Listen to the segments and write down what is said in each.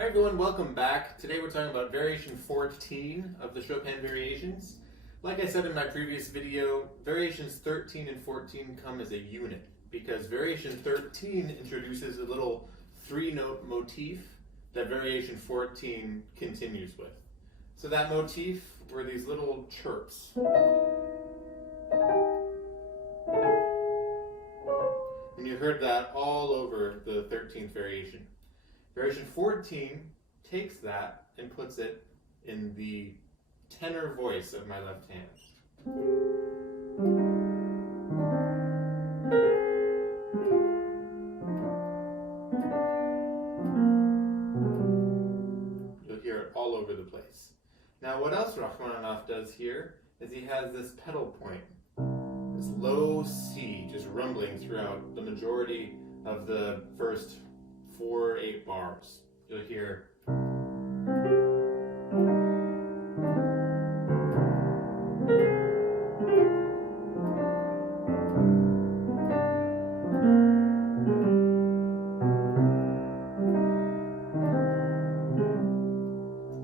Hi everyone, welcome back. Today we're talking about variation 14 of the Chopin variations. Like I said in my previous video, variations 13 and 14 come as a unit because variation 13 introduces a little three-note motif that variation 14 continues with. So that motif were these little chirps. And you heard that all over the 13th variation. Variation 14 takes that and puts it in the tenor voice of my left hand. You'll hear it all over the place. Now what else Rachmaninoff does here is he has this pedal point, this low C just rumbling throughout the majority of the first 4 or 8 bars. You'll hear so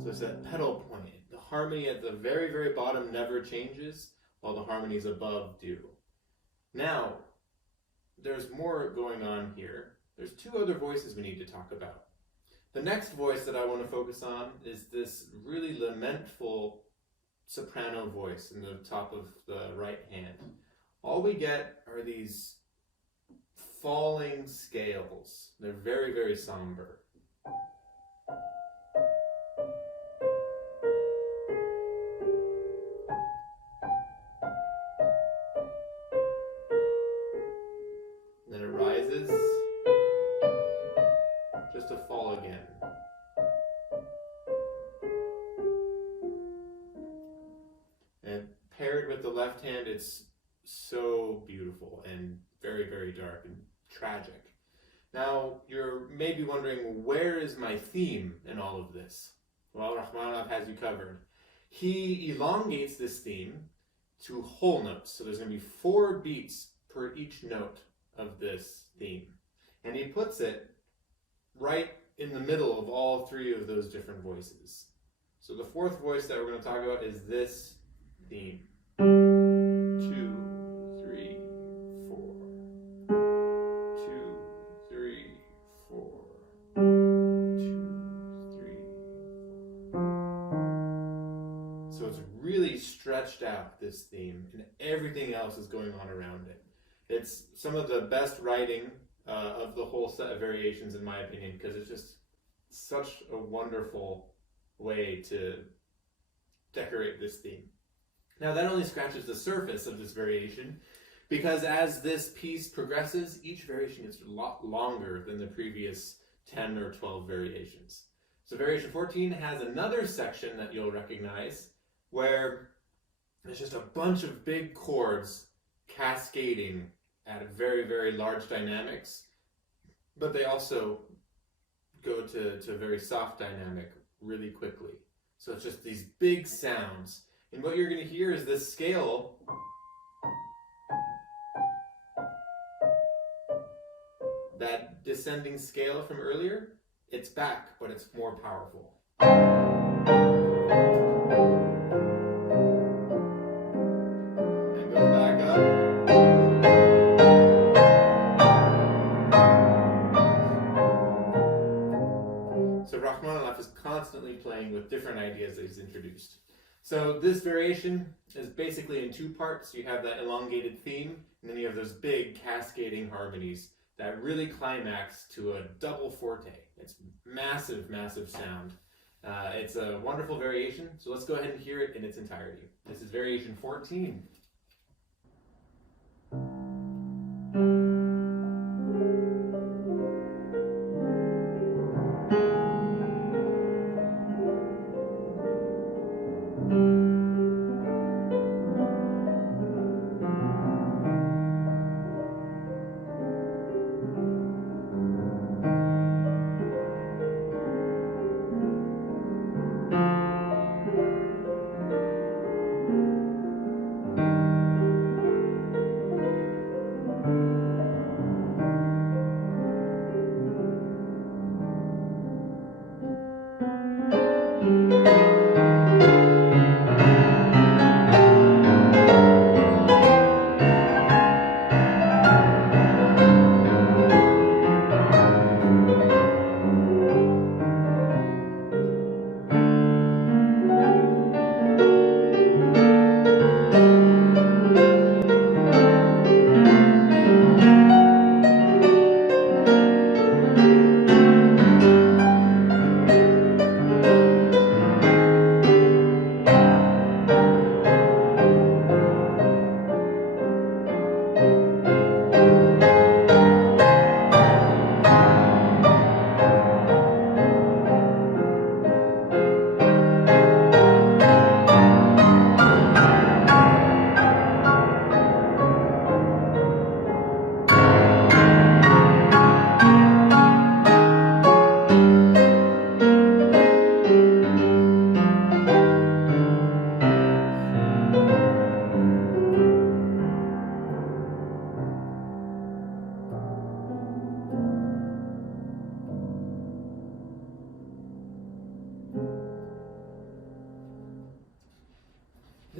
it's that pedal point. The harmony at the very, very bottom never changes, while the harmonies above do. Now, there's more going on here. There's 2 other voices we need to talk about. The next voice that I want to focus on is this really lamentful soprano voice in the top of the right hand. All we get are these falling scales. They're very, very somber. Then it rises, just to fall again. And paired with the left hand, it's so beautiful and very, very dark and tragic. Now, you're maybe wondering, where is my theme in all of this? Well, Rachmaninoff has you covered. He elongates this theme to whole notes. So there's going to be 4 beats per each note of this theme. And he puts it right in the middle of all 3 of those different voices. So the 4th voice that we're going to talk about is this theme. 2, 3, 4. 2, 3, 4. 2, 3, 4. So it's really stretched out, this theme, and everything else is going on around it. It's some of the best writing of the whole set of variations, in my opinion, because it's just such a wonderful way to decorate this theme. Now, that only scratches the surface of this variation, because as this piece progresses, each variation gets a lot longer than the previous 10 or 12 variations. So variation 14 has another section that you'll recognize, where there's just a bunch of big chords cascading at very, very large dynamics, but they also go to a very soft dynamic really quickly. So it's just these big sounds. And what you're going to hear is this scale that descending scale from earlier, it's back, but it's more powerful. And goes back up. So Rachmaninoff is constantly playing with different ideas that he's introduced. So this variation is basically in 2 parts. You have that elongated theme, and then you have those big cascading harmonies that really climax to a double forte. It's massive, massive sound. It's a wonderful variation, so let's go ahead and hear it in its entirety. This is variation 14.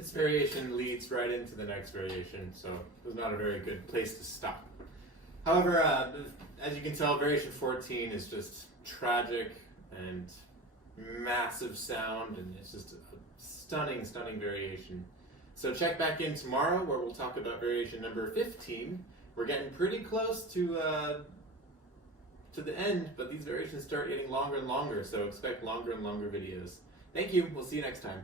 this variation leads right into the next variation, so it was not a very good place to stop. However, as you can tell, variation 14 is just tragic and massive sound, and it's just a stunning, stunning variation. So check back in tomorrow where we'll talk about variation number 15. We're getting pretty close to the end, but these variations start getting longer and longer, so expect longer and longer videos. Thank you. We'll see you next time.